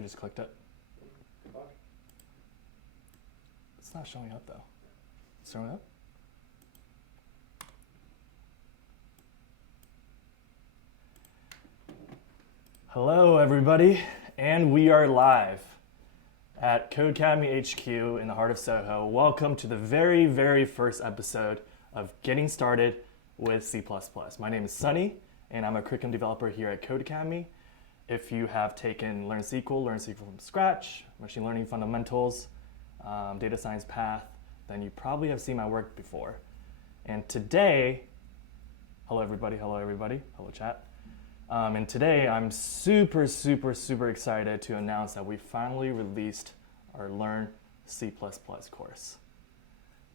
I just clicked it. It's not showing up though. It's showing up? Hello everybody, and we are live at Codecademy HQ in the heart of Soho. Welcome to the very, very first episode of Getting Started with C++. My name is Sunny, and I'm a curriculum developer here at Codecademy. If you have taken Learn SQL from scratch, machine learning fundamentals, data science path, then you probably have seen my work before. And today, hello everybody, hello chat. And today I'm super excited to announce that we finally released our Learn C++ course.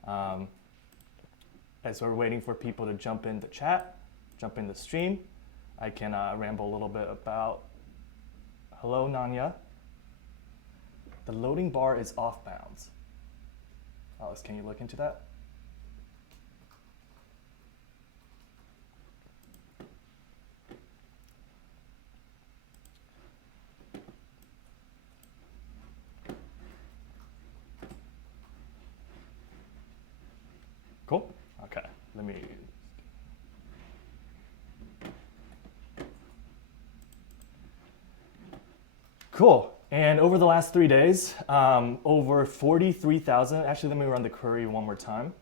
As we're waiting for people to jump in the chat, jump in the stream, I can ramble a little bit about, hello Nanya. The loading bar is off bounds. Alice, can you look into that? Cool. Okay. Let me. Cool. And over the last 3 days, over 43,000. Actually, let me run the query one more time.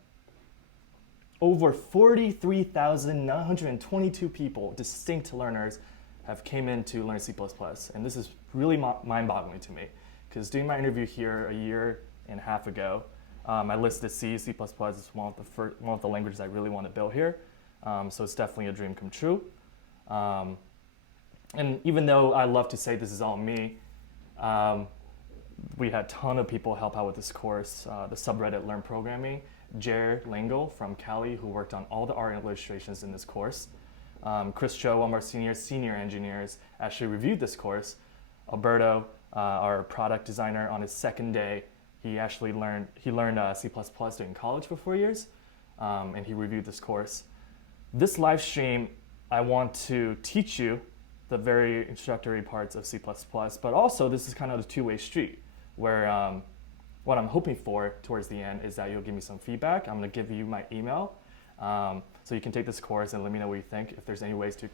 Over 43,922 people, distinct learners, have came in to Learn C++, and this is really mind-boggling to me, because doing my interview here a year and a half ago, I listed C, C++ is one of the languages I really want to build here. So it's definitely a dream come true. And even though I love to say this is all me, we had a ton of people help out with this course. The subreddit Learn Programming, Jared Langle from Cali, who worked on all the art illustrations in this course. Chris Cho, one of our senior engineers, actually reviewed this course. Alberto, our product designer, on his second day, he actually learned C++ during college for 4 years, and he reviewed this course. This live stream, I want to teach you the very introductory parts of C++, but also this is kind of a two-way street, where what I'm hoping for towards the end is that you'll give me some feedback. I'm going to give you my email, so you can take this course and let me know what you think. If there's any ways to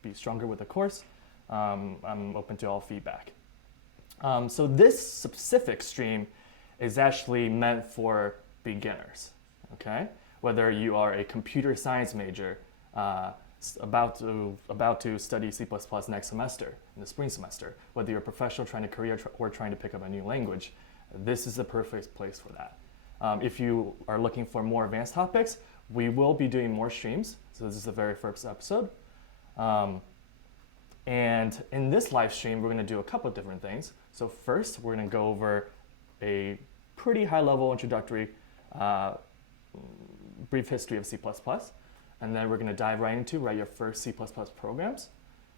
be stronger with the course, I'm open to all feedback. So this specific stream is actually meant for beginners, okay? Whether you are a computer science major about to study C++ next semester, in the spring semester, whether you're a professional trying to career or trying to pick up a new language, this is the perfect place for that. If you are looking for more advanced topics, we will be doing more streams. So this is the very first episode. And in this live stream, we're gonna do a couple of different things. So first, we're gonna go over a pretty high-level introductory brief history of C++, and then we're going to dive right into write your first C++ programs,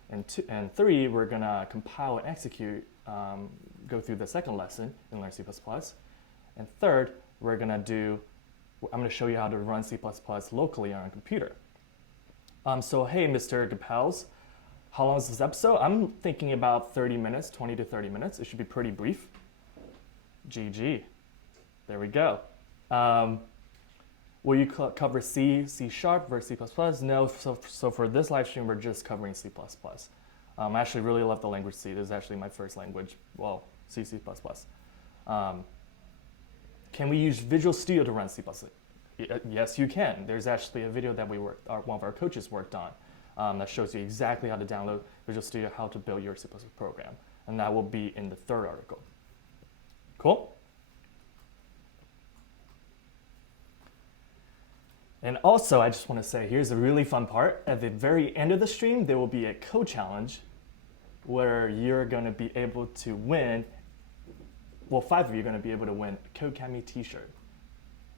and three, we're going to compile and execute, go through the second lesson in Learn C++, and third, I'm going to show you how to run C++ locally on a computer. So hey, Mr. Gapels, how long is this episode? I'm thinking about 30 minutes, 20 to 30 minutes. It should be pretty brief. GG. There we go. Will you cover C, C# versus C++? No, so for this live stream, we're just covering C++. I actually really love the language C. This is actually my first language, well, C, C++. Can we use Visual Studio to run C++? Yes, you can. There's actually a video that one of our coaches worked on that shows you exactly how to download Visual Studio, how to build your C++ program. And that will be in the third article. Cool? And also, I just want to say, here's a really fun part. At the very end of the stream, there will be a code challenge where you're going to be able to win, well, 5 of you are going to be able to win a Codecademy t-shirt.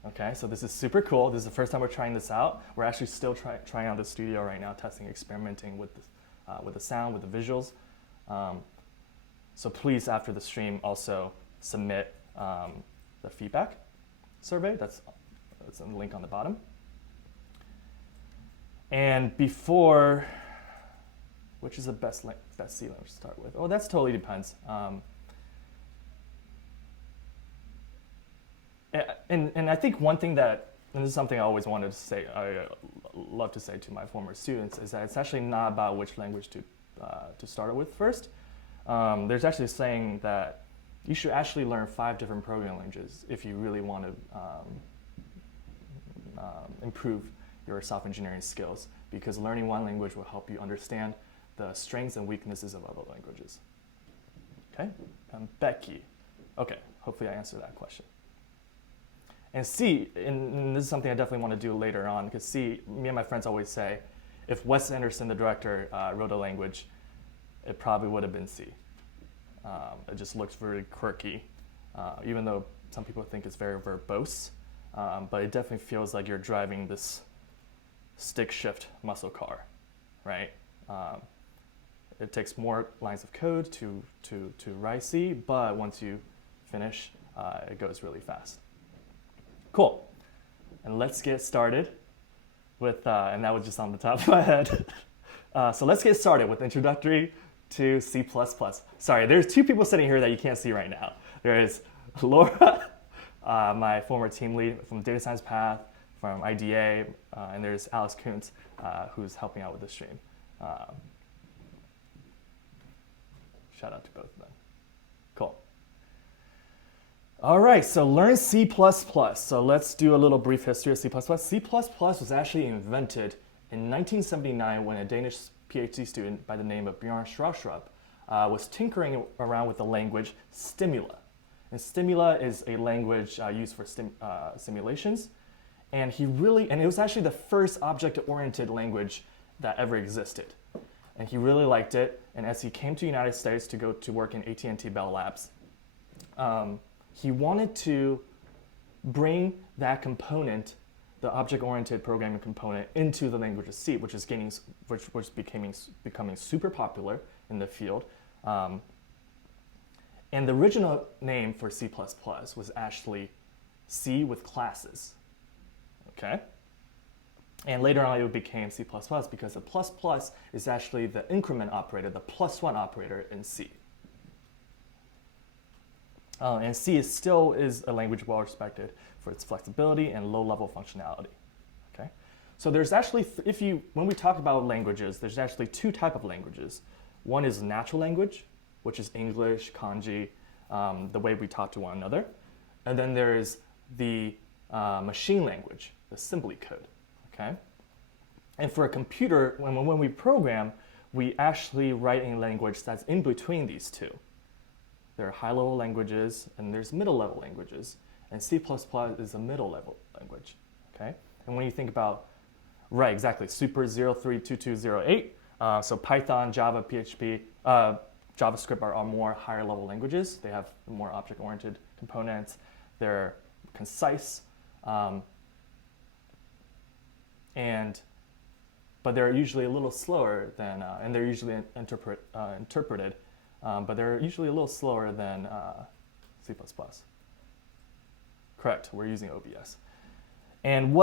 Okay, so this is super cool. This is the first time we're trying this out. We're actually still trying out the studio right now, testing, experimenting with the sound, with the visuals. So please, after the stream, also submit the feedback survey. That's a link on the bottom. And which is the best C language to start with? Oh, that totally depends. And I think one thing that, and this is something I always wanted to say, I love to say to my former students, is that it's actually not about which language to start with first. There's actually a saying that you should actually learn 5 different programming languages if you really want to improve your software engineering skills, because learning one language will help you understand the strengths and weaknesses of other languages. Okay, Becky. Okay, hopefully I answered that question. And C, and this is something I definitely want to do later on, because C, me and my friends always say, if Wes Anderson, the director, wrote a language, it probably would have been C. It just looks very quirky, even though some people think it's very verbose, but it definitely feels like you're driving this stick shift muscle car, right? It takes more lines of code to write C, but once you finish, it goes really fast. Cool. And let's get started with, and that was just on the top of my head. So let's get started with Introductory to C++. Sorry, there's 2 people sitting here that you can't see right now. There is Laura, my former team lead from Data Science Path, from IDA, and there's Alex Kuntz, who's helping out with the stream. Shout out to both of them. Cool. All right, so learn C++. So let's do a little brief history of C++. C++ was actually invented in 1979 when a Danish PhD student by the name of Bjørn Stroustrup was tinkering around with the language Stimula. And Stimula is a language used for simulations. And it was actually the first object-oriented language that ever existed. And he really liked it. And as he came to the United States to go to work in AT&T Bell Labs, he wanted to bring that component, the object-oriented programming component, into the language of C, which was becoming super popular in the field. And the original name for C++ was actually C with classes. Okay? And later on, it became C++ because the plus plus is actually the increment operator, the +1 operator in C. And C still is a language well respected for its flexibility and low-level functionality. Okay? So there's actually, when we talk about languages, there's actually 2 types of languages. One is natural language, which is English, kanji, the way we talk to one another. And then there is the machine language, the assembly code. Okay? And for a computer, when we program, we actually write in a language that's in between these 2. There are high-level languages and there's middle-level languages. And C++ is a middle-level language. Okay? And when you think about, right, exactly, Super 032208, so Python, Java, PHP, JavaScript are more higher-level languages. They have more object-oriented components. They're concise. But they're usually a little slower than, and they're usually interpreted, but they're usually a little slower than C++. Correct, we're using OBS. And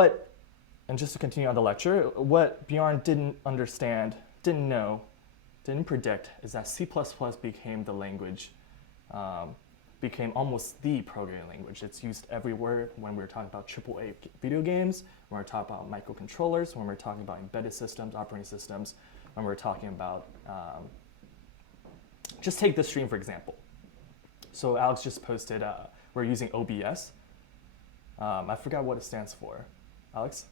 just to continue on the lecture, what Bjørn didn't understand, didn't know, didn't predict is that C++ became the language, became almost the programming language. It's used everywhere when we're talking about AAA video games, when we're talking about microcontrollers, when we're talking about embedded systems, operating systems, when we're talking about, just take this stream for example. So Alex just posted, we're using OBS. I forgot what it stands for. Alex?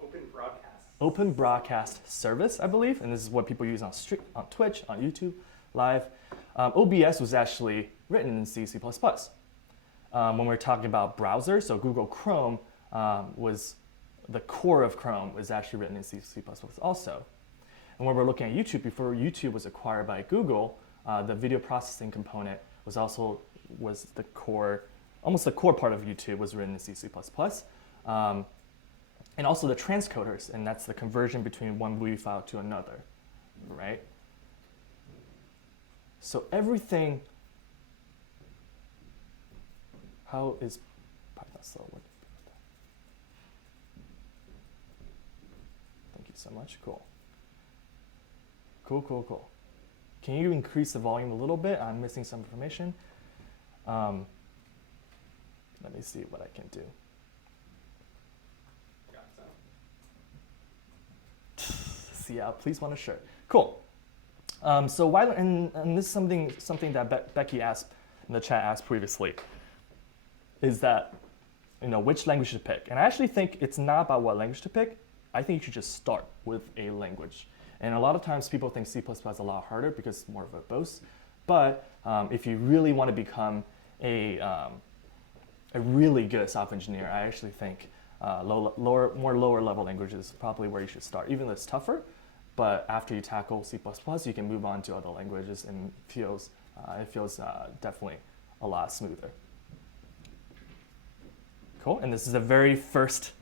Open Broadcast. Open Broadcast Service, I believe, and this is what people use on Twitch, on YouTube, live. OBS was actually written in C++. When we're talking about browsers, so Google Chrome was the core of Chrome was actually written in C++ also. And when we're looking at YouTube, before YouTube was acquired by Google, the video processing component was the core, almost the core part of YouTube was written in C++. And also the transcoders, and that's the conversion between one movie file to another, right? So everything, how is Python slow? Thank you so much, cool. Cool. Can you increase the volume a little bit? I'm missing some information. Let me see what I can do. Got some. See, yeah, please want to share. Cool. So why, and this is something that Becky asked in the chat asked previously, is that, which language to pick. And I actually think it's not about what language to pick. I think you should just start with a language. And a lot of times people think C++ is a lot harder because it's more of a boast. But if you really want to become a really good software engineer, I actually think more lower level languages is probably where you should start, even though it's tougher. But after you tackle C++, you can move on to other languages, and it feels definitely a lot smoother. Cool, and this is the very first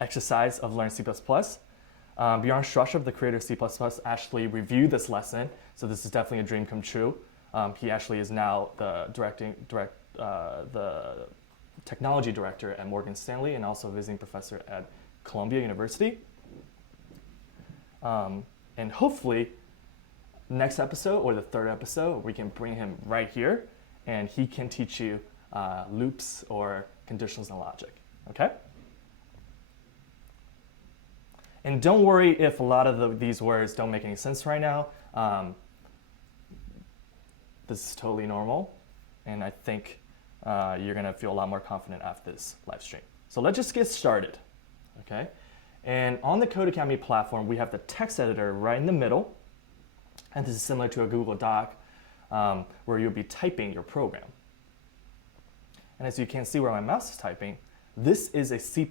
exercise of learning C++. Bjorn Strashoff, the creator of C++, actually reviewed this lesson, so this is definitely a dream come true. He actually is now the technology director at Morgan Stanley and also a visiting professor at Columbia University. And hopefully, next episode or the third episode, we can bring him right here and he can teach you loops or conditionals and logic, okay? And don't worry if a lot of these words don't make any sense right now. This is totally normal, and I think you're gonna feel a lot more confident after this live stream. So let's just get started, okay? And on the Codecademy platform, we have the text editor right in the middle, and this is similar to a Google Doc where you'll be typing your program. And as you can see where my mouse is typing, this is a C++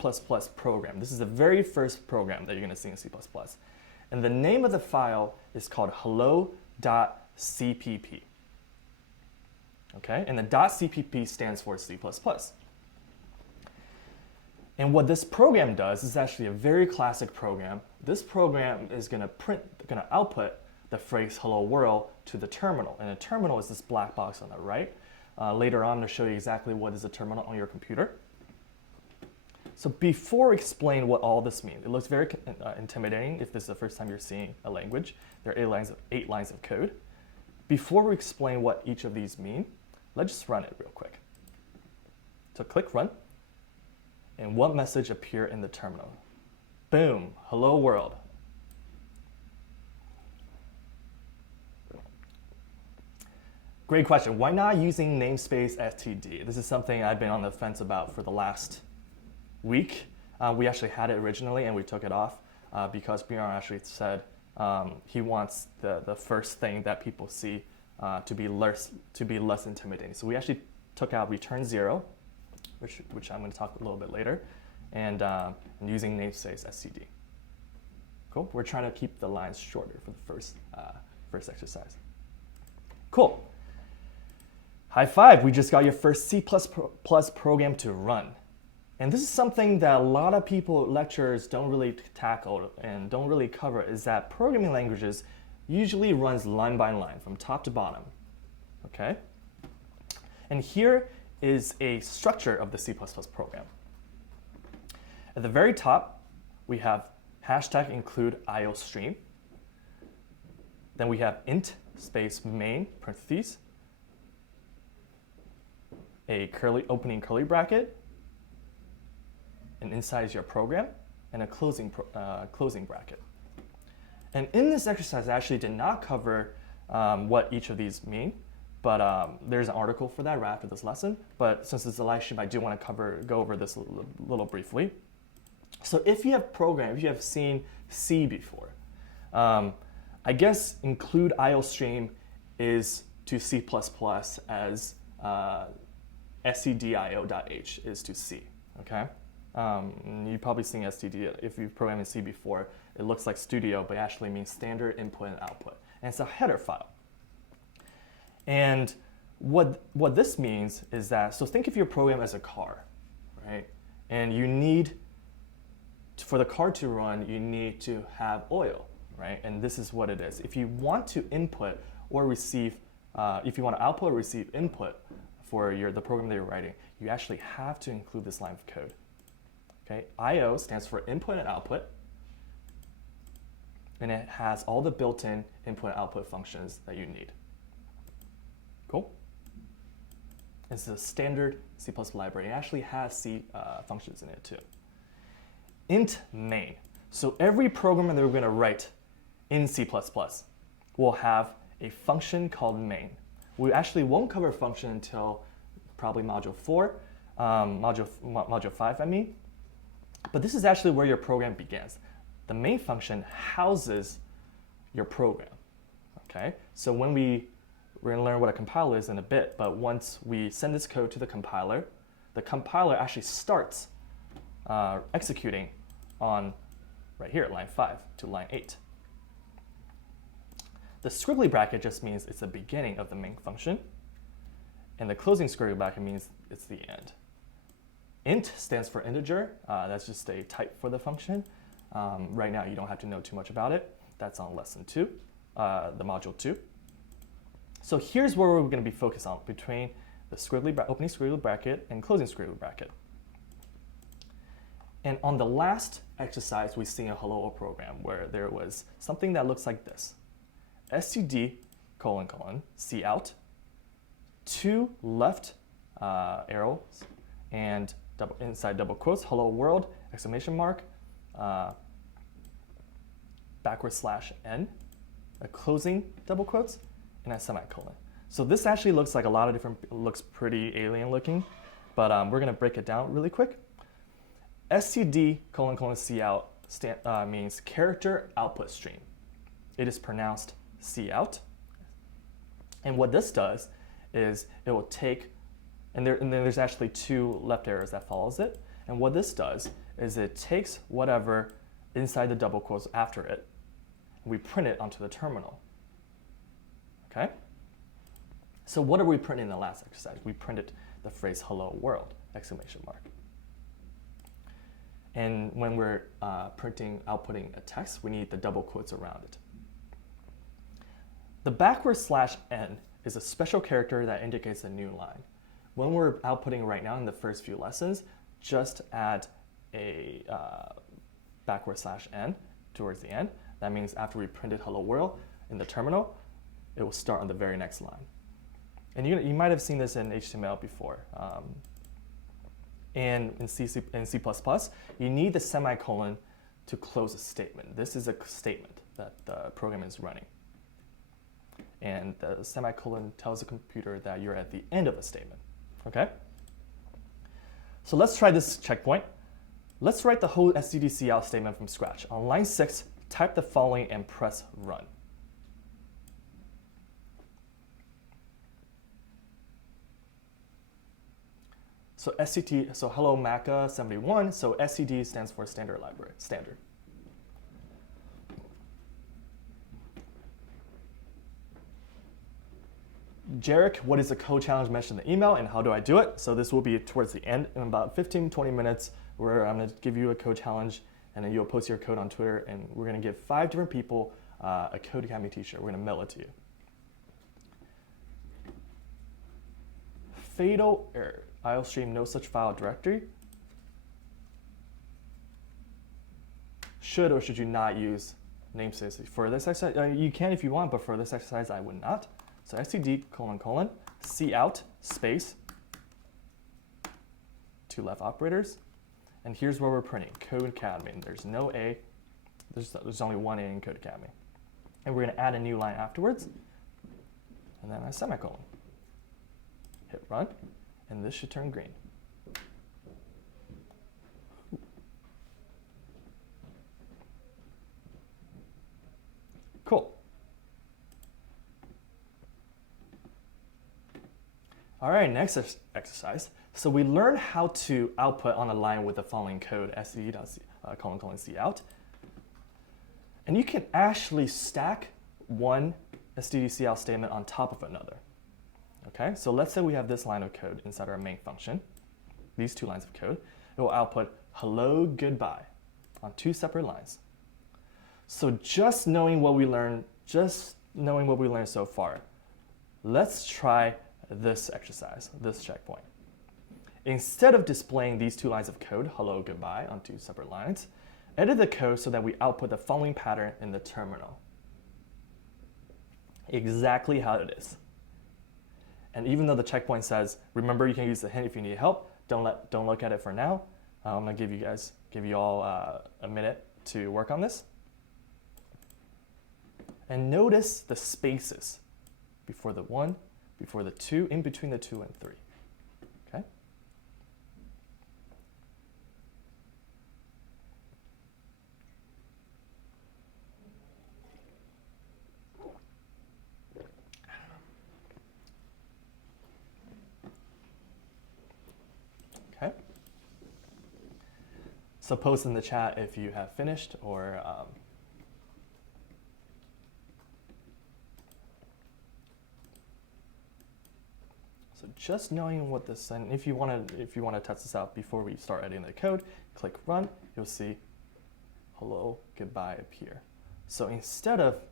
program. This is the very first program that you're gonna see in C++. And the name of the file is called hello.cpp. Okay, and the .cpp stands for C++. And what this program does is actually a very classic program. This program is gonna output the phrase hello world to the terminal. And a terminal is this black box on the right. Later on, I'm gonna show you exactly what is a terminal on your computer. So before I explain what all this means, it looks very intimidating if this is the first time you're seeing a language. There are 8 lines of code. Before we explain what each of these mean, let's just run it real quick. So click run. And what message appear in the terminal? Boom, hello world. Great question. Why not using namespace std? This is something I've been on the fence about for the last week. We actually had it originally and we took it off because Bjorn actually said he wants the first thing that people see to be less intimidating. So we actually took out return 0, which I'm going to talk a little bit later, and using namespace std. Cool. We're trying to keep the lines shorter for the first exercise. Cool. High five. We just got your first C++ program to run. And this is something that a lot of lecturers don't really tackle and don't really cover, is that programming languages usually runs line by line from top to bottom. Okay? And here is a structure of the C++ program. At the very top, we have hashtag include IOStream. Then we have int space main parentheses, a opening curly bracket, and inside is your program, and a closing bracket. And in this exercise, I actually did not cover what each of these mean, but there's an article for that right after this lesson. But since it's a live stream, I do want to go over this a little briefly. So if you have seen C before, I guess include IOStream is to C++ as stdio.h is to C, okay? You've probably seen std. If you've programmed in C before, it looks like studio, but it actually means standard input and output. And it's a header file. And what this means is that, so think of your program as a car, right? And you need, for the car to run, you need to have oil, right? And this is what it is. If you want to input or receive, if you want to output or receive input for the program that you're writing, you actually have to include this line of code. Okay, I/O stands for input and output, and it has all the built-in input and output functions that you need. Cool? It's a standard C++ library. It actually has C functions in it too. Int main. So every program that we're going to write in C++ will have a function called main. We actually won't cover function until probably module 4, module 5, I mean. But this is actually where your program begins. The main function houses your program. Okay, so when we're going to learn what a compiler is in a bit, but once we send this code to the compiler actually starts executing on right here, line 5 to line 8. The squiggly bracket just means it's the beginning of the main function, and the closing squiggly bracket means it's the end. Int stands for integer. That's just a type for the function. Right now, you don't have to know too much about it. That's on lesson 2, the module 2. So here's where we're going to be focused on, between the opening squiggly bracket and closing squiggly bracket. And on the last exercise, we see a hello world program where there was something that looks like this. std : cout, 2 left arrows, and inside double quotes, hello world, exclamation mark, /n, a closing double quotes, and a semicolon. So this actually looks like a lot of looks pretty alien looking, but we're gonna break it down really quick. std : cout means character output stream. It is pronounced cout. And what this does is it will take, and then there's actually 2 left arrows that follows it. And what this does is it takes whatever inside the double quotes after it, and we print it onto the terminal. Okay? So what are we printing in the last exercise? We printed the phrase hello world, exclamation mark. And when we're outputting a text, we need the double quotes around it. The /n is a special character that indicates a new line. When we're outputting right now in the first few lessons, just add a /n towards the end. That means after we printed hello world in the terminal, it will start on the very next line. And you might have seen this in HTML before. And in C++, you need the semicolon to close a statement. This is a statement that the program is running. And the semicolon tells the computer that you're at the end of a statement. Okay? So let's try this checkpoint. Let's write the whole std cout statement from scratch. On line 6, type the following and press run. So hello Maca 71, so std stands for standard library, standard. Jarek, what is the code challenge mentioned in the email and how do I do it? So this will be towards the end in about 15-20 minutes where I'm going to give you a code challenge and then you'll post your code on Twitter and we're going to give 5 different people a Codecademy t-shirt. We're going to mail it to you. Fatal error. Livestream no such file directory. Should or should you not use namespace for this exercise? You can if you want, but for this exercise I would not. So std : cout space 2 left operators, and here's where we're printing Codecademy. And there's no A, there's only one A in Codecademy, and we're going to add a new line afterwards, and then a semicolon. Hit run, and this should turn green. Cool. All right, next exercise. So we learned how to output on a line with the following code, std::cout. And you can actually stack one std cout statement on top of another. Okay, so let's say we have this line of code inside our main function, these 2 lines of code. It will output hello, goodbye on 2 separate lines. So just knowing what we learned so far, let's try this exercise, this checkpoint. Instead of displaying these 2 lines of code, hello, goodbye, on 2 separate lines, edit the code so that we output the following pattern in the terminal. Exactly how it is. And even though the checkpoint says, remember you can use the hint if you need help, don't look at it for now. I'm gonna give you all a minute to work on this. And notice the spaces before the 1, before the 2, in between the 2 and 3. Okay? Okay. So post in the chat if you have finished or so just knowing what this, and if you want to test this out before we start editing the code, click run. You'll see hello, goodbye appear. So instead of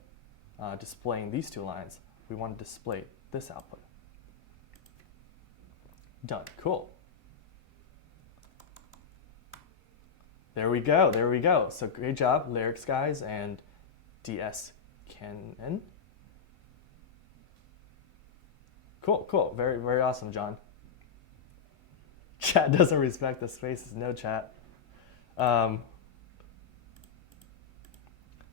displaying these 2 lines, we want to display this output. Done. Cool. There we go. There we go. So great job, Lyrics guys and DS Canon. Cool, cool. Very, very awesome, John. Chat doesn't respect the spaces. No chat. So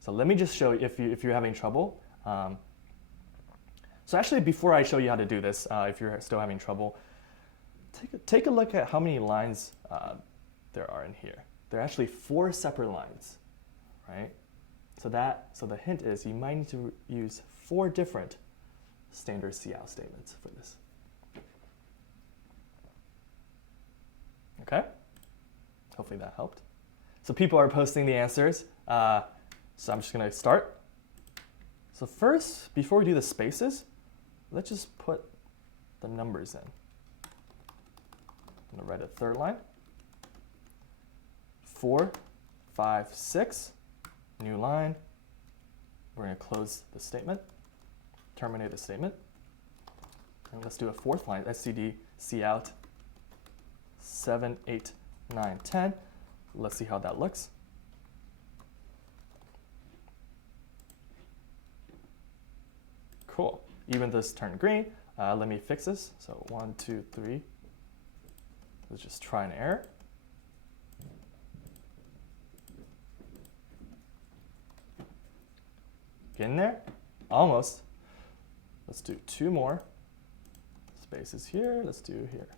let me just show you if you're having trouble. So actually, before I show you how to do this, if you're still having trouble, take a look at how many lines there are in here. There are actually 4 separate lines, right? So the hint is you might need to use 4 different standard cout statements for this. Okay? Hopefully that helped. So people are posting the answers. So I'm just gonna start. So first, before we do the spaces, let's just put the numbers in. I'm gonna write a 3rd line. 4, 5, 6, new line. We're gonna close the statement, terminate the statement. And let's do a 4th line, std cout 7, 8, 9, 10. Let's see how that looks. Cool. Even this turned green. Let me fix this. So 1, 2, 3. Let's just try an error. Getting there? Almost. Let's do 2 more. Spaces here. Let's do here.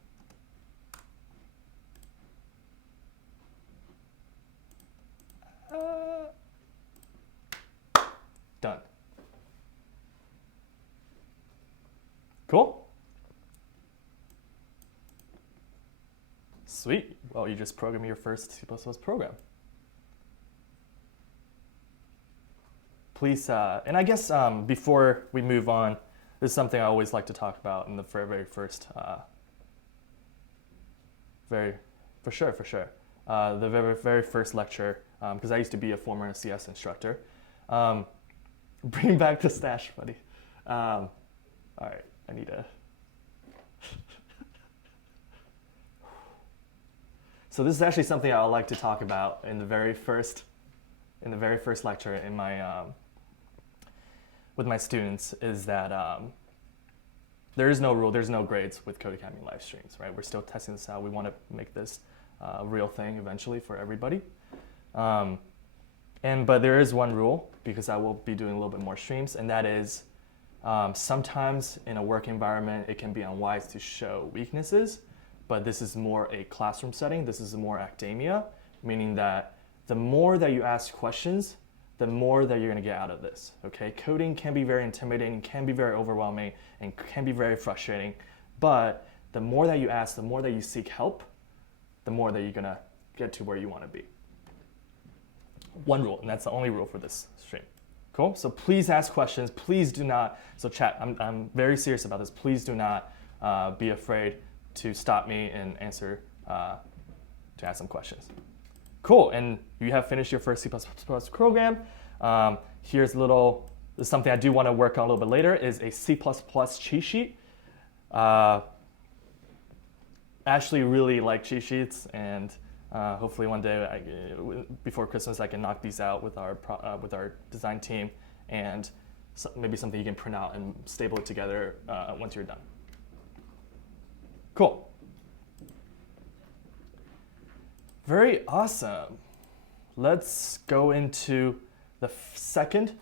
Done. Cool? Sweet. Well, you just programmed your first C++ program. Please, and I guess before we move on, this is something I always like to talk about in the very first, for sure. The very first lecture, because I used to be a former CS instructor. Bring back the stash, buddy. All right, I need to. So this is actually something I would like to talk about in the very first lecture in my with my students, is that there is no rule, there's no grades with Codecademy live streams, right? We're still testing this out. We want to make this a real thing eventually for everybody. But there is one rule, because I will be doing a little bit more streams, and that is sometimes in a work environment it can be unwise to show weaknesses, but this is more a classroom setting. This is more academia, meaning that the more that you ask questions, the more that you're going to get out of this, okay? Coding can be very intimidating, can be very overwhelming, and can be very frustrating, but the more that you ask, the more that you seek help, the more that you're going to get to where you want to be. One rule, and that's the only rule for this stream. Cool? So please ask questions. Please do not, so chat, I'm very serious about this. Please do not be afraid to stop me and answer, to ask some questions. Cool, and you have finished your first C++ program. Here's a little, this is something I do want to work on a little bit later, is a C++ cheat sheet. Actually really like cheat sheets, and hopefully one day before Christmas I can knock these out with our design team, and maybe something you can print out and stable it together once you're done. Cool. Very awesome. Let's go into the second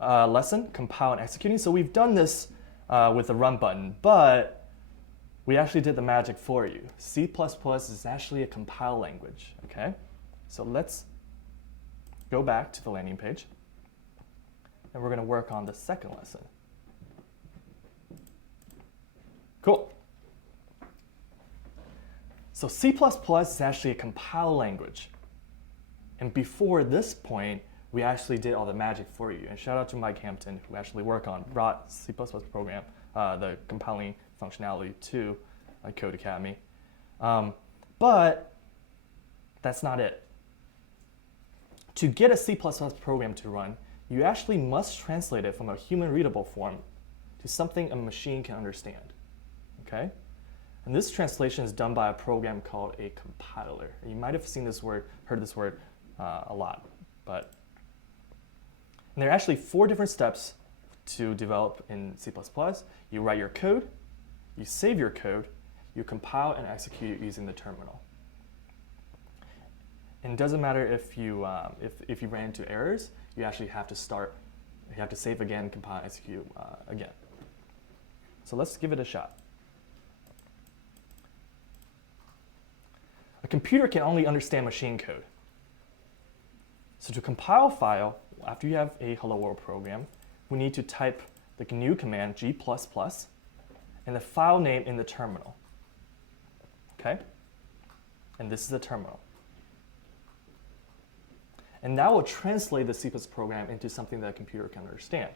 lesson, compile and executing. So we've done this with the run button, but we actually did the magic for you. C++ is actually a compile language, okay? So let's go back to the landing page, and we're going to work on the second lesson. Cool. So C++ is actually a compile language. And before this point, we actually did all the magic for you. And shout out to Mike Hampton, who actually brought C++ program, the compiling functionality to Codecademy. But that's not it. To get a C++ program to run, you actually must translate it from a human-readable form to something a machine can understand. Okay? And this translation is done by a program called a compiler. And you might have seen this word, heard this word a lot. And there are actually 4 different steps to develop in C++. You write your code, you save your code, you compile and execute using the terminal. And it doesn't matter if you ran into errors, you actually have to save again, compile, execute again. So let's give it a shot. A computer can only understand machine code. So to compile a file, after you have a hello world program, we need to type the GNU command, G++, and the file name in the terminal. Okay? And this is the terminal. And that will translate the C++ program into something that a computer can understand.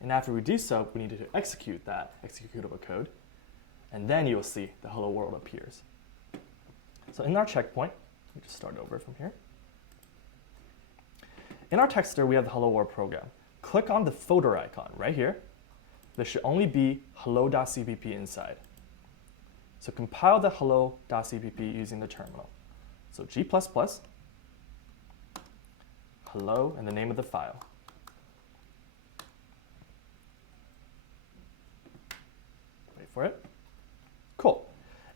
And after we do so, we need to execute that executable code, and then you'll see the hello world appears. So in our checkpoint, we just start over from here. In our texter, we have the hello world program. Click on the folder icon right here. There should only be hello.cpp inside. So compile the hello.cpp using the terminal. So G++, hello, and the name of the file. Wait for it. Cool.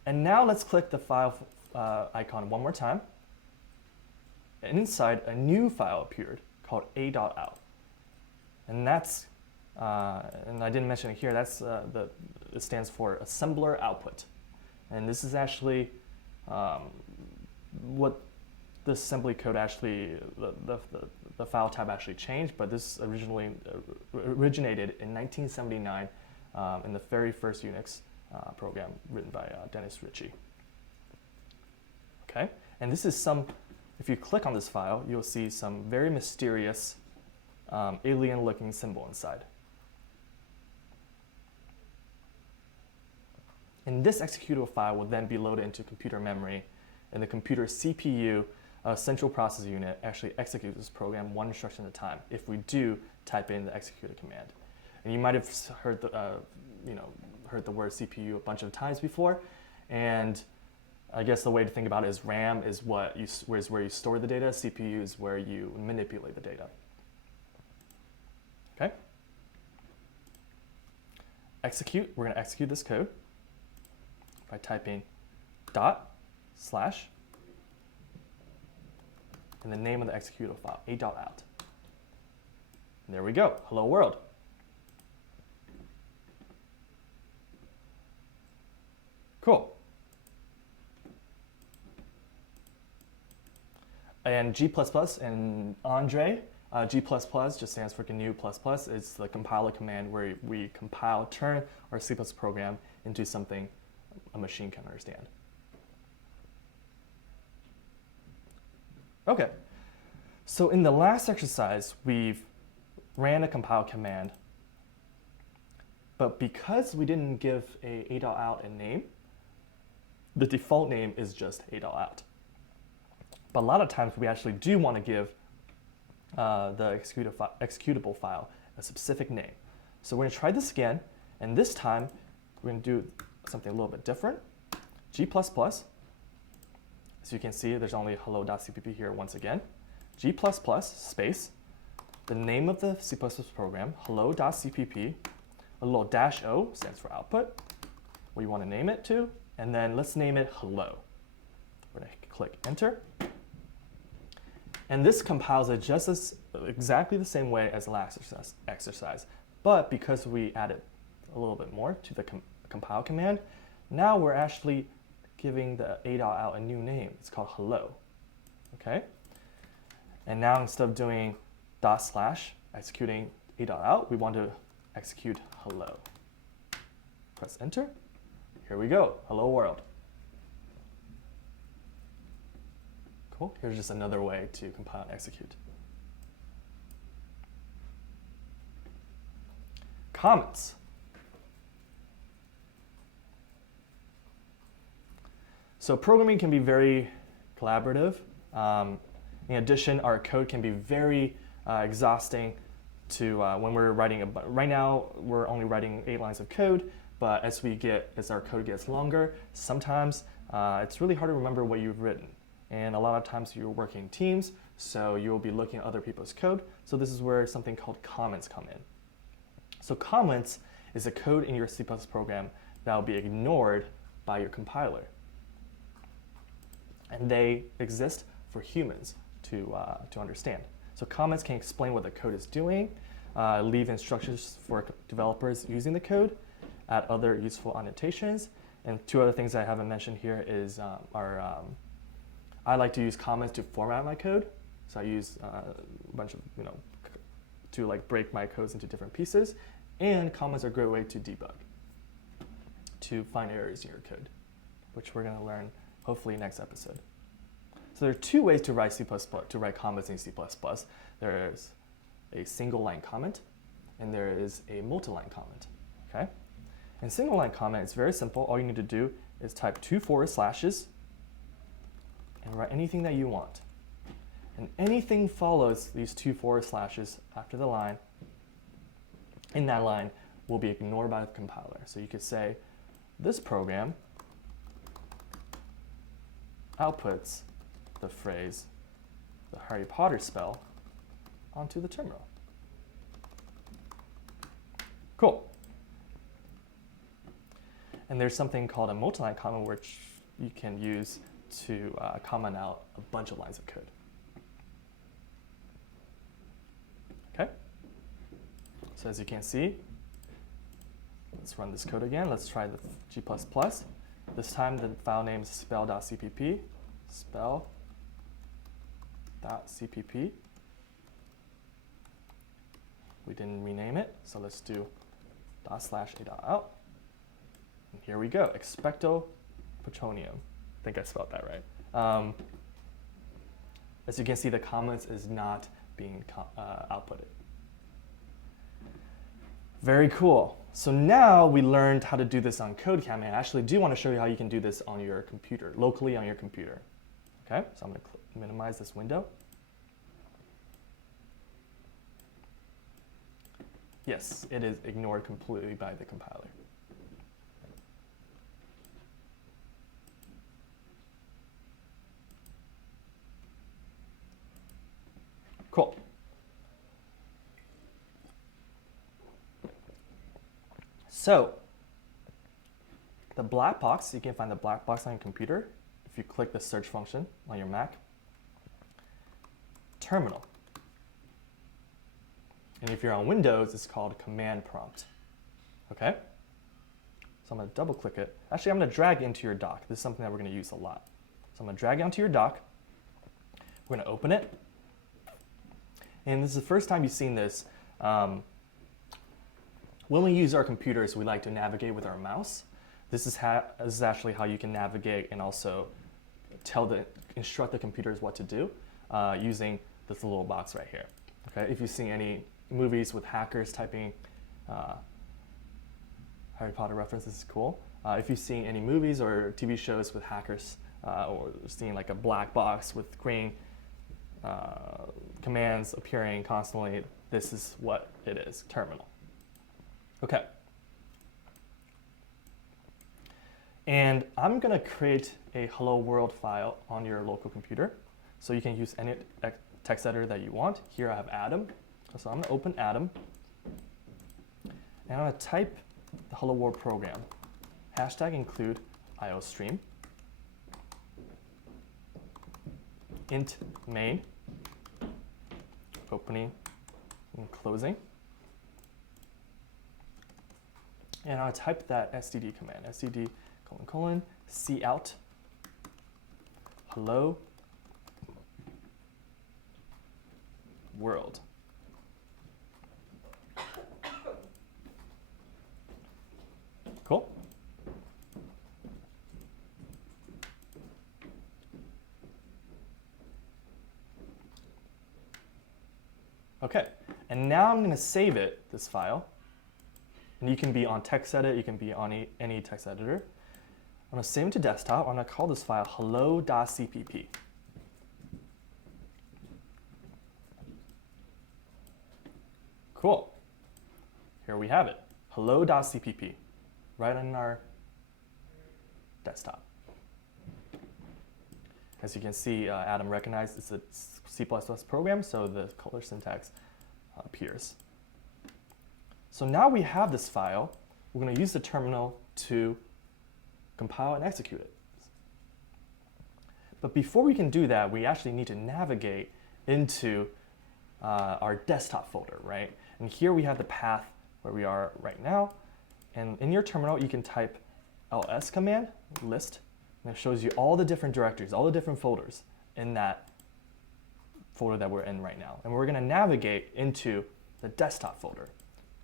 And now let's click the file icon one more time. And inside, a new file appeared called a.out. And that's, and I didn't mention it here, that's it stands for assembler output. And this is actually what this assembly code actually, the file type actually changed, but this originally originated in 1979 in the very first Unix program written by Dennis Ritchie. Okay, and this is if you click on this file, you'll see some very mysterious alien-looking symbol inside. And this executable file will then be loaded into computer memory, and the computer CPU, central processing unit, actually executes this program one instruction at a time if we do type in the executor command. And you might have heard the word CPU a bunch of times before, and I guess the way to think about it is RAM is where you store the data, CPU is where you manipulate the data. Okay? Execute, we're going to execute this code by typing / and the name of the executable file, a.out. And there we go, hello world. Cool. And G++ and Andre, G++ just stands for GNU++. It's the compiler command where we turn our C++ program into something a machine can understand. Okay, so in the last exercise, we've ran a compile command, but because we didn't give a.out a name, the default name is just a.out. But a lot of times we actually do want to give the executable file a specific name. So we're going to try this again, and this time we're going to do something a little bit different. G++, as you can see, there's only hello.cpp here once again. G++ space, the name of the C++ program, hello.cpp, a little -o stands for output, what you want to name it to, and then let's name it hello. We're going to click enter. And this compiles it just as exactly the same way as the last exercise. But because we added a little bit more to the compile command, now we're actually giving the a.out a new name. It's called hello. Okay? And now instead of doing / executing a.out, we want to execute hello. Press enter. Here we go. Hello world. Cool. Here's just another way to compile and execute. Comments. So programming can be very collaborative. In addition, our code can be very exhausting to when we're writing. Right now, we're only writing 8 lines of code, but as our code gets longer, sometimes it's really hard to remember what you've written. And a lot of times you're working in teams, so you'll be looking at other people's code. So this is where something called comments come in. So comments is a code in your C++ program that will be ignored by your compiler. And they exist for humans to understand. So comments can explain what the code is doing, leave instructions for developers using the code, add other useful annotations, and 2 other things I haven't mentioned here is I like to use comments to format my code. So I use a bunch of, to like break my codes into different pieces. And comments are a great way to debug, to find errors in your code, which we're going to learn hopefully next episode. So there are 2 ways to write comments in C++. There is a single line comment, and there is a multi-line comment. Okay? In single line comment, it's very simple. All you need to do is type 2 / and write anything that you want. And anything follows these 2 / after the line, in that line, will be ignored by the compiler. So you could say, this program outputs the phrase, the Harry Potter spell, onto the terminal. Cool. And there's something called a multi-line comment, which you can use to comment out a bunch of lines of code. Okay? So as you can see, let's run this code again. Let's try the G++. This time the file name is spell.cpp. Spell.cpp. We didn't rename it, so let's do /a.out. And here we go, expecto patronum. I think I spelled that right. As you can see, the comments is not being outputted. Very cool. So now we learned how to do this on Codecademy. I actually do want to show you how you can do this on your computer, locally on your computer. Okay, so I'm going to minimize this window. Yes, it is ignored completely by the compiler. Cool. So, the black box, you can find the black box on your computer if you click the search function on your Mac. Terminal. And if you're on Windows, it's called command prompt. Okay? So I'm going to double click it. Actually, I'm going to drag it into your dock. This is something that we're going to use a lot. So I'm going to drag it onto your dock. We're going to open it. And this is the first time you've seen this. When we use our computers, we like to navigate with our mouse. This is actually how you can navigate and also instruct the computers what to do using this little box right here. Okay, if you've seen any movies with hackers typing Harry Potter references, is cool. If you've seen any movies or TV shows with hackers or seeing like a black box with green commands appearing constantly, this is what it is, terminal. Okay. And I'm going to create a hello world file on your local computer. So you can use any text editor that you want. Here I have Atom. So I'm going to open Atom. And I'm going to type the hello world program. hashtag include iostream, int main, opening and closing. And I'll type that std command, std : cout hello world. Cool. Okay, and now I'm going to save it, this file. And you can be on TextEdit, you can be on any text editor. I'm going to save it to desktop. I'm going to call this file hello.cpp. Cool. Here we have it, hello.cpp, right on our desktop. As you can see, Adam recognized it's a C++ program, so the color syntax appears. So now we have this file. We're going to use the terminal to compile and execute it. But before we can do that, we actually need to navigate into our desktop folder, right? And here we have the path where we are right now. And in your terminal, you can type ls command, list, and it shows you all the different directories, all the different folders in that folder that we're in right now. And we're going to navigate into the desktop folder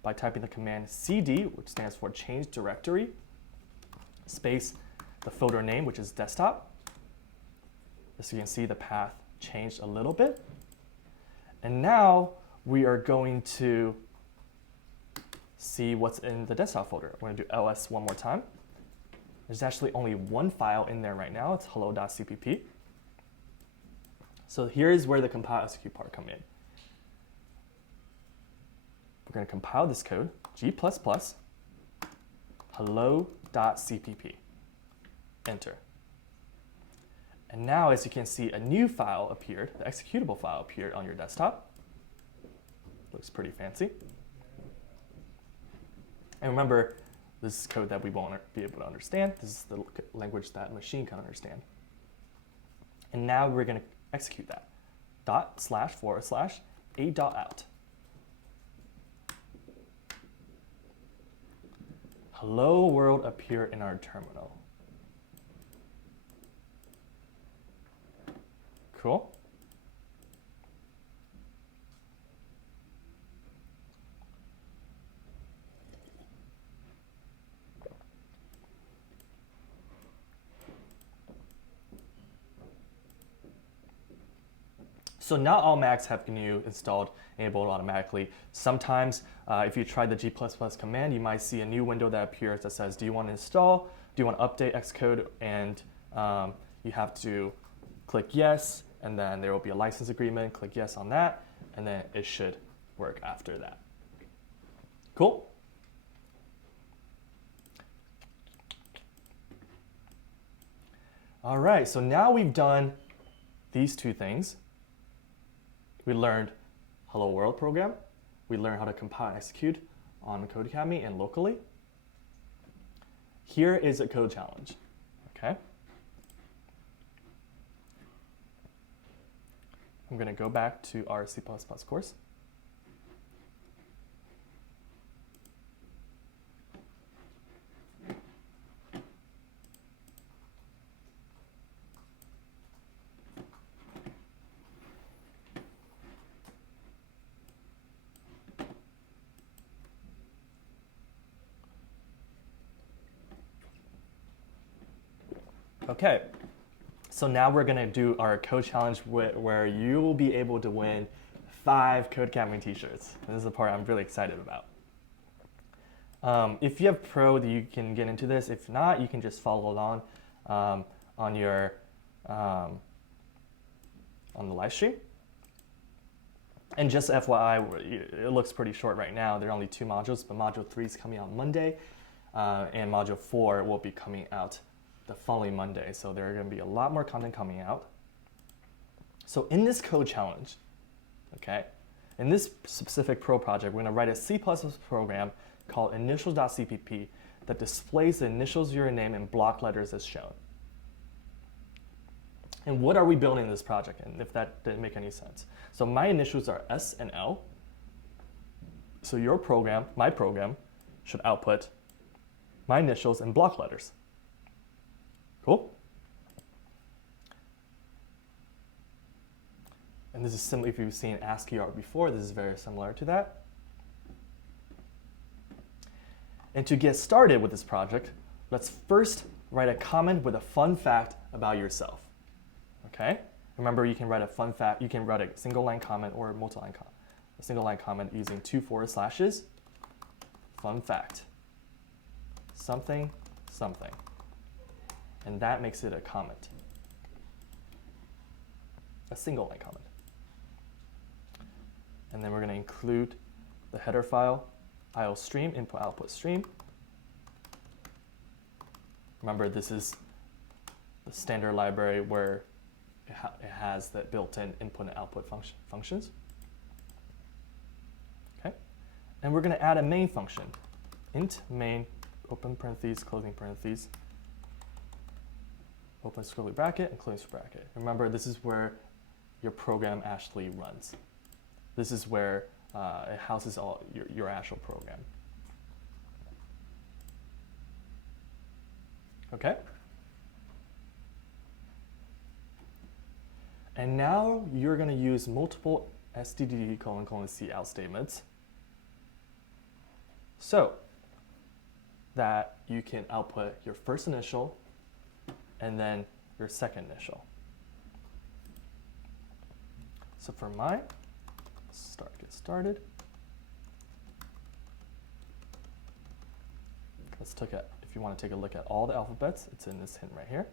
by typing the command cd, which stands for change directory, space the folder name, which is desktop. As you can see, the path changed a little bit. And now we are going to see what's in the desktop folder. We're going to do ls one more time. There's actually only one file in there right now. It's hello.cpp. So here's where the compile execute part come in. We're going to compile this code, g++, hello.cpp. Enter. And now, as you can see, a new file appeared, the executable file appeared on your desktop. Looks pretty fancy. And remember, this is code that we won't be able to understand. This is the language that machine can understand. And now we're going to execute that. //a.out. Hello world appear in our terminal. Cool. So not all Macs have GNU installed, enabled automatically. Sometimes, if you try the g++ command, you might see a new window that appears that says, do you want to install? Do you want to update Xcode? And you have to click yes, and then there will be a license agreement. Click yes on that, and then it should work after that. Cool? All right, so now we've done these two things. We learned Hello World program. We learned how to compile and execute on Codecademy and locally. Here is a code challenge, okay? I'm going to go back to our C++ course. Okay, so now we're going to do our code challenge where you will be able to win 5 Codecademy t-shirts. This is the part I'm really excited about. If you have Pro, you can get into this. If not, you can just follow along on your on the live stream. And just FYI, it looks pretty short right now. There are only 2 modules, but Module 3 is coming out Monday, and Module 4 will be coming out the following Monday. So there are going to be a lot more content coming out. So in this code challenge, okay, in this specific Pro project, we're going to write a C++ program called initials.cpp that displays the initials of your name in block letters as shown. And what are we building in this project? And if that didn't make any sense. So my initials are S and L. So your program, my program, should output my initials in block letters. Cool? And this is similar, if you've seen ASCII art before, this is very similar to that. And to get started with this project, let's first write a comment with a fun fact about yourself. Okay? Remember, you can write a fun fact, you can write a single line comment or a multi-line comment. A single line comment using 2 forward slashes. Fun fact. Something, something. And that makes it a comment. A single line comment. And then we're going to include the header file, IO stream, input output stream. Remember, this is the standard library where it has the built-in input and output functions. Okay, and we're going to add a main function, int main, open parentheses, closing parentheses, open squiggly bracket, and closing bracket. Remember, this is where your program actually runs. This is where it houses all your actual program. Okay? And now you're going to use multiple std : cout statements so that you can output your first initial and then your second initial. So for mine, get started. Let's look at, if you want to take a look at all the alphabets, it's in this hint right here.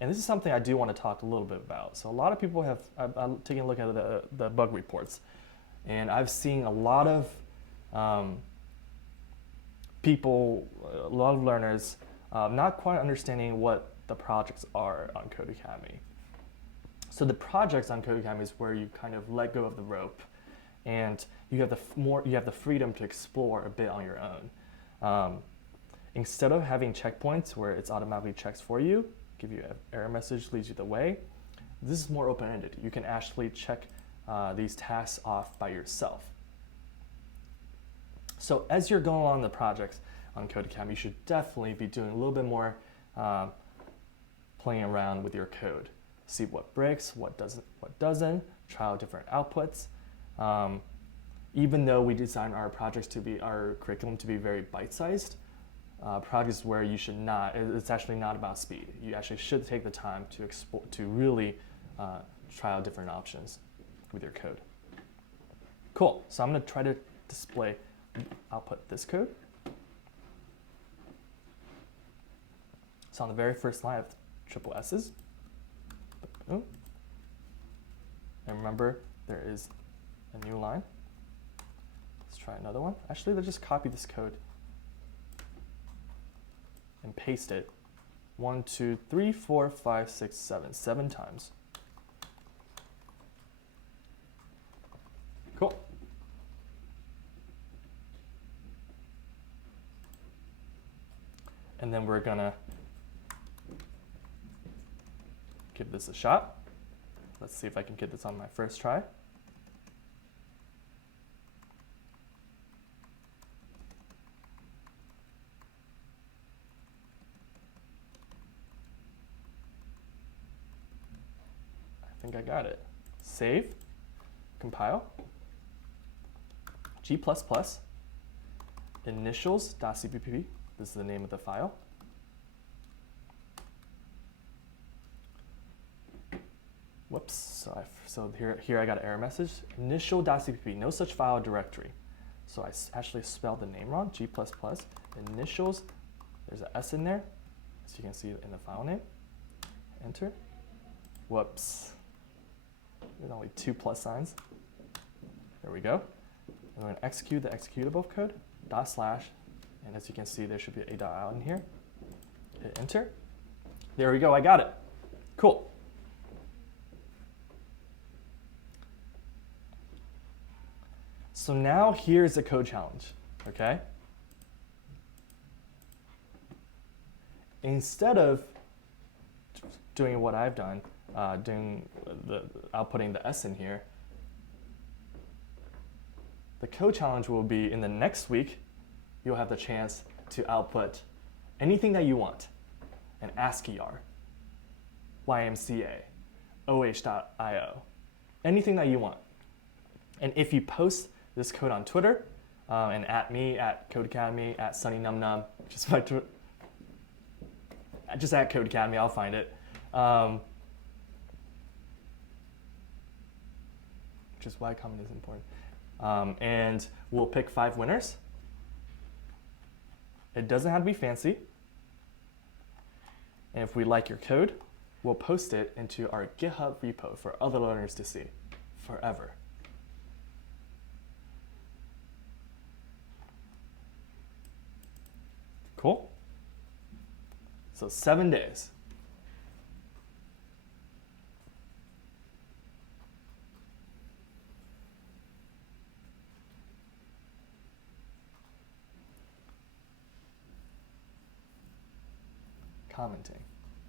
And this is something I do want to talk a little bit about. So a lot of people have, I'm taking a look at the bug reports, and I've seen a lot of people, a lot of learners, not quite understanding what the projects are on Codecademy. So the projects on Codecademy is where you kind of let go of the rope, and you have the freedom to explore a bit on your own. Instead of having checkpoints where it's automatically checks for you, give you an error message, leads you the way, this is more open-ended. You can actually check these tasks off by yourself. So as you're going along the projects on Codecademy, you should definitely be doing a little bit more playing around with your code. See what breaks, what doesn't, try out different outputs. Even though we design our projects to be, our curriculum to be very bite-sized, projects where you should not, it's actually not about speed. You actually should take the time to really try out different options with your code. Cool, so I'm gonna try to output this code. So on the very first line, I have triple S's. And remember, there is a new line. Let's try another one. Actually, let's just copy this code and paste it 1, 2, 3, 4, 5, 6, 7 times. Cool. And then we're gonna give this a shot. Let's see if I can get this on my first try. I think I got it. Save, compile, G++, initials.cpp, this is the name of the file. Whoops, so here I got an error message. Initial.cpp, no such file directory. So I actually spelled the name wrong, G++, initials, there's an S in there, as you can see in the file name. Enter. Whoops. There's only 2 plus signs. There we go. And we're going to execute the executable code, // and as you can see, there should be a .out in here. Hit enter. There we go, I got it. Cool. So now here's the code challenge, okay? instead of doing what I've done, outputting the S in here, the code challenge will be in the next week, you'll have the chance to output anything that you want. An ASCII-R, YMCA, OH.io, anything that you want. And if you post this code on Twitter, and at me, at Codecademy, at SunnyNumNum, just at Codecademy, I'll find it. Which is why comment is important. And we'll pick 5 winners. It doesn't have to be fancy. And if we like your code, we'll post it into our GitHub repo for other learners to see forever. Cool? So 7 days. Commenting.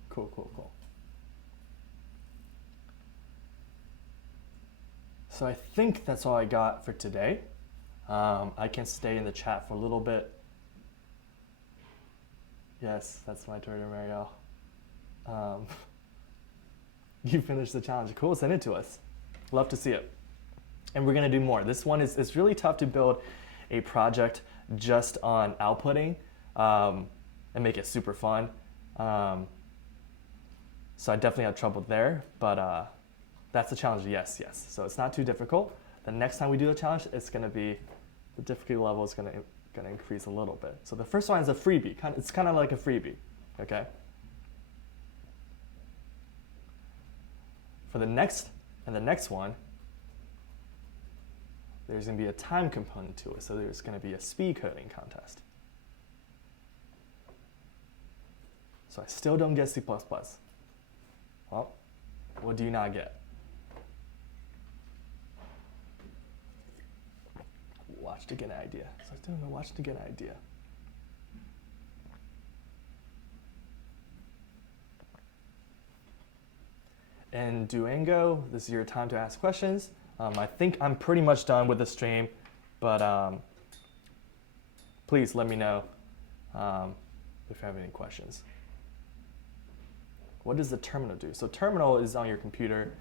Cool. So I think that's all I got for today. I can stay in the chat for a little bit. Yes, that's my Twitter, Marielle. You finished the challenge. Cool, send it to us. Love to see it. And we're gonna do more. This one it's really tough to build a project just on outputting and make it super fun. So I definitely had trouble there, but that's the challenge, yes. So it's not too difficult. The next time we do a challenge, it's gonna be, the difficulty level is gonna increase a little bit. So the first one is a freebie. It's kind of like a freebie, okay? For the next one, there's gonna be a time component to it. So there's gonna be a speed coding contest. So I still don't get C++. Well, what do you not get? Watch to get an idea. So I still don't know, watch to get an idea. And Duolingo, this is your time to ask questions. I think I'm pretty much done with the stream, but please let me know if you have any questions. What does the terminal do? So terminal is on your computer.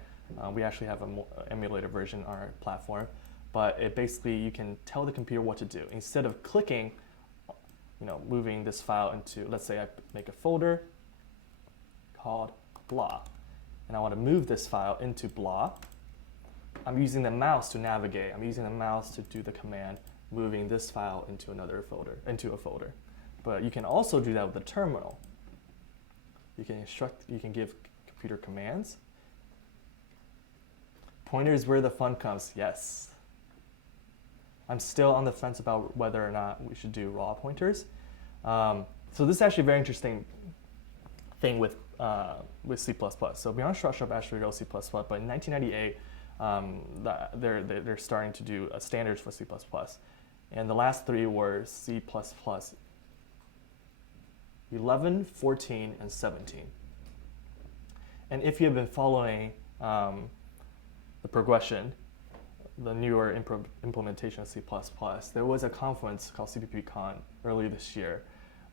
We actually have an emulator version on our platform, but it basically, you can tell the computer what to do. Instead of clicking, moving this file into, let's say I make a folder called blah, and I want to move this file into blah. I'm using the mouse to navigate. I'm using the mouse to do the command, moving this file into a folder. But you can also do that with the terminal. You can give computer commands. Pointer is where the fun comes, yes. I'm still on the fence about whether or not we should do raw pointers. So this is actually a very interesting thing with C++. So beyond structure actually wrote C++, but in 1998, they're starting to do standards for C++. And the last 3 were C++ 11, 14, and 17. And if you have been following the progression, the newer implementation of C++, there was a conference called CPPCon earlier this year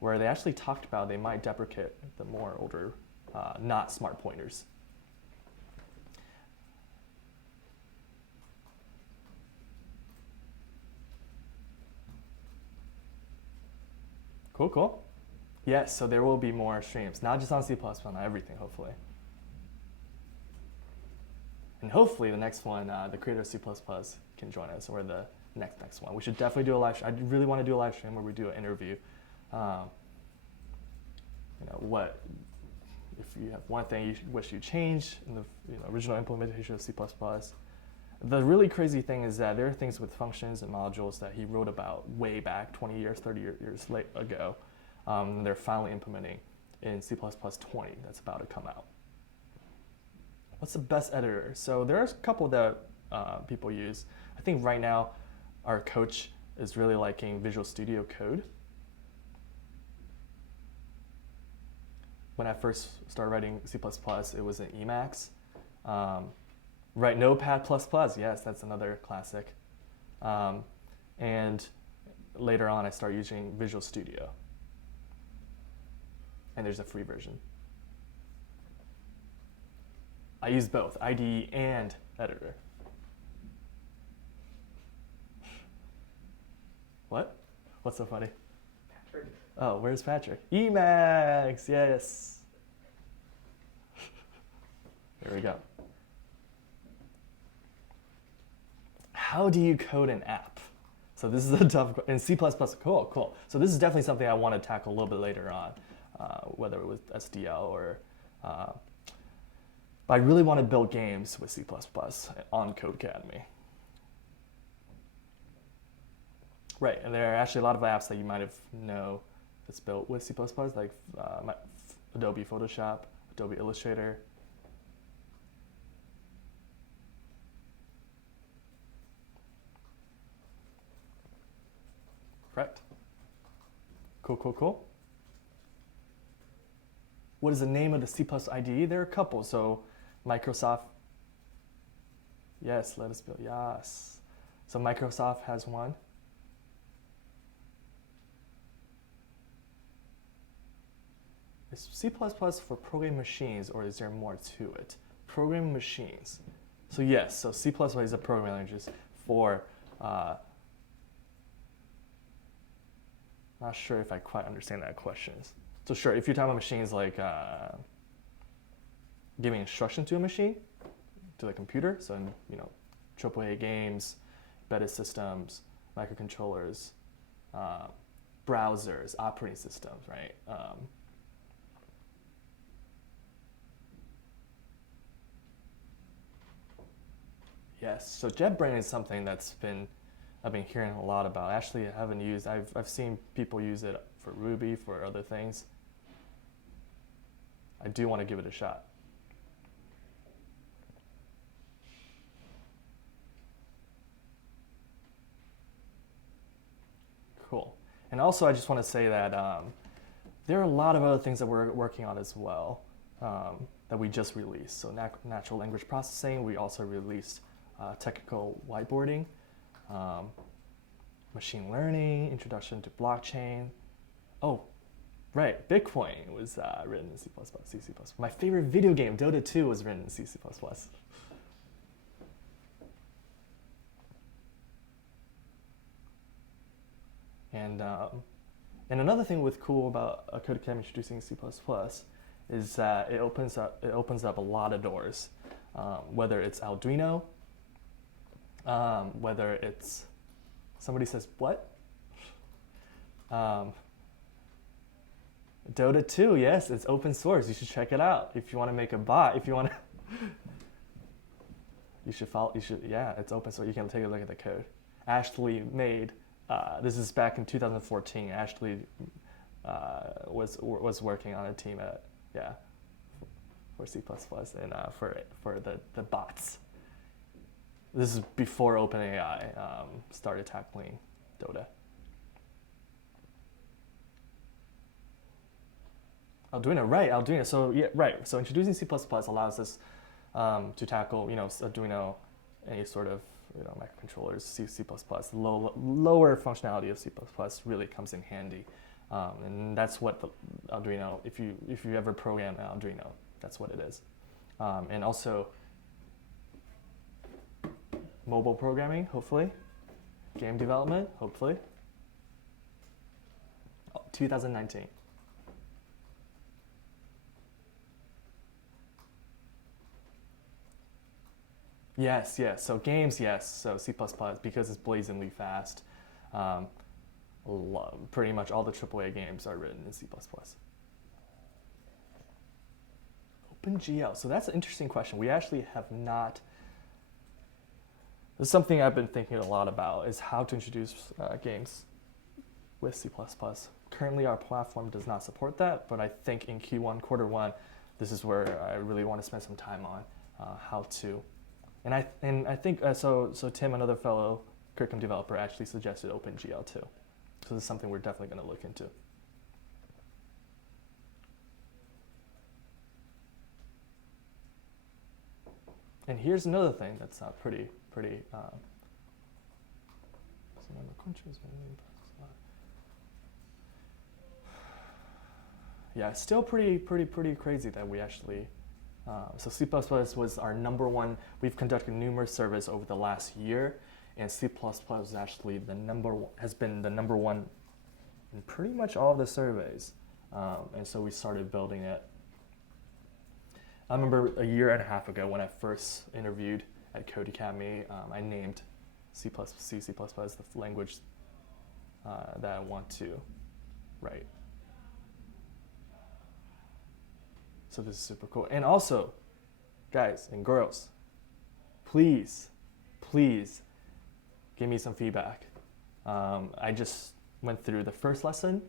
where they actually talked about they might deprecate the more older, not smart pointers. Cool. Yes, so there will be more streams, not just on C++, on everything, hopefully. And hopefully the next one, the creator of C++ can join us, or the next one. We should definitely do a live stream. I really want to do a live stream where we do an interview. What if you have one thing you wish you changed in the original implementation of C++. The really crazy thing is that there are things with functions and modules that he wrote about way back 20 years, 30 years ago. They're finally implementing in C++ 20 that's about to come out. What's the best editor? So there's a couple that people use. I think right now our coach is really liking Visual Studio Code. when I first started writing C++, it was in Emacs. Write Notepad++, yes, that's another classic. And later on, I started using Visual Studio. And there's a free version. I use both, IDE and editor. What? What's so funny? Patrick. Oh, where's Patrick? Emacs, yes. There we go. How do you code an app? So this is a tough question. In C++, cool. So this is definitely something I want to tackle a little bit later on, whether it was SDL or, but I really want to build games with C++ on Codecademy. Right, and there are actually a lot of apps that you might have know that's built with C++, like Adobe Photoshop, Adobe Illustrator. Correct. Cool. What is the name of the C+ IDE? There are a couple. So Microsoft, yes, let us build, yes. So Microsoft has one. Is C++ for programming machines, or is there more to it? Programming machines. So yes, so C++ is a programming language for, not sure if I quite understand that question. So sure, if you're talking about machines like giving instruction to a machine, to the computer, so AAA games, embedded systems, microcontrollers, browsers, operating systems, right? Yes, so JetBrains is something I've been hearing a lot about. Actually, I haven't used. I've seen people use it for Ruby, for other things. I do want to give it a shot. Cool. And also, I just want to say that there are a lot of other things that we're working on as well that we just released. So natural language processing. We also released technical whiteboarding. Machine learning, introduction to blockchain. Oh, right, Bitcoin was written in C++, C++. My favorite video game, Dota 2, was written in C++. And another thing with cool about Codecademy introducing C++ is that it opens up a lot of doors, whether it's Arduino, whether it's somebody says, what? Dota 2, yes, it's open source. You should check it out. If you want to make a bot, if you want to, yeah, it's open source. You can take a look at the code. Ashley made, this is back in 2014. Ashley was working on a team for C++ and for the bots. This is before OpenAI started tackling Dota. Arduino. So yeah, right. So introducing C++ allows us to tackle, Arduino, any sort of, microcontrollers, C++. Lower functionality of C++ really comes in handy, and that's what the Arduino. If you ever program an Arduino, that's what it is, and also mobile programming, hopefully, game development, hopefully. 2019. Yes. So games, yes. So C++, because it's blazingly fast. Pretty much all the AAA games are written in C++. OpenGL. So that's an interesting question. We actually have not. This is something I've been thinking a lot about, is how to introduce games with C++. Currently, our platform does not support that, but I think in Q1, quarter one, this is where I really want to spend some time on how to. And I think, so Tim, another fellow curriculum developer, actually suggested OpenGL too. So this is something we're definitely going to look into. And here's another thing that's pretty. Yeah, it's still pretty crazy that we actually. So C++ was our number one. We've conducted numerous surveys over the last year, and C++ is actually has been the number one in pretty much all of the surveys. And so we started building it. I remember a year and a half ago when I first interviewed at Codecademy, I named C++ as the language that I want to write. So this is super cool. And also, guys and girls, please give me some feedback. I just went through the first lesson.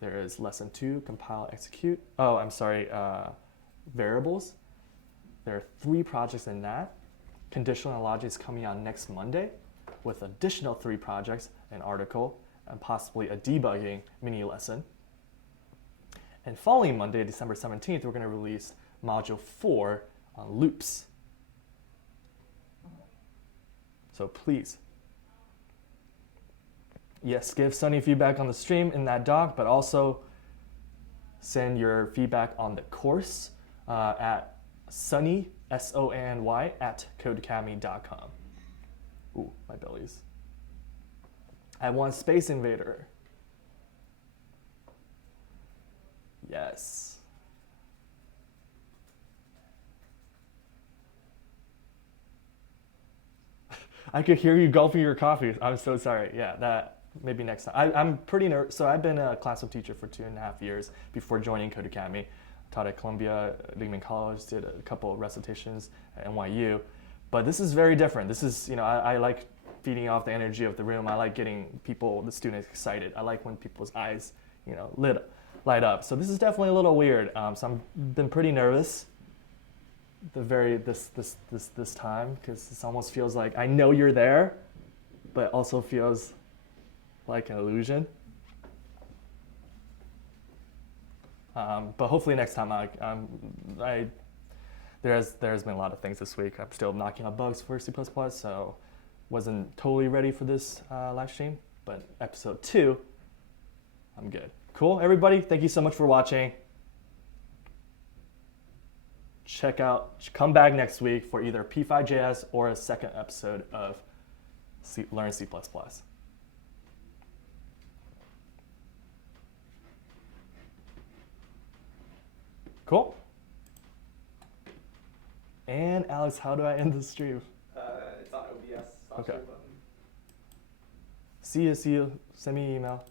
There is lesson 2, compile, execute. Oh, I'm sorry, variables. There are 3 projects in that. Conditional and logic is coming out next Monday with additional 3 projects, an article, and possibly a debugging mini lesson. And following Monday, December 17th, we're going to release module 4 on loops. So please, yes, give Sunny feedback on the stream in that doc, but also send your feedback on the course at Sunny, SONY, at codecademy.com. Ooh, my bellies. I want Space Invader. Yes. I could hear you gulping your coffee. I'm so sorry. Yeah, that maybe next time. I'm pretty nervous. So I've been a classroom teacher for 2.5 years before joining Codecademy. Taught at Columbia, Lehman College, did a couple of recitations at NYU. But this is very different. This is, I like feeding off the energy of the room. I like getting the students excited. I like when people's eyes, light up. So this is definitely a little weird. So I've been pretty nervous this time because this almost feels like I know you're there, but also feels like an illusion. But hopefully next time there's been a lot of things this week. I'm still knocking out bugs for C++, so wasn't totally ready for this live stream. But episode 2, I'm good. Cool, everybody. Thank you so much for watching. Come back next week for either P5JS or a second episode of Learn C++. Cool. And Alex, how do I end the stream? It's on OBS. Okay. See you. Send me an email.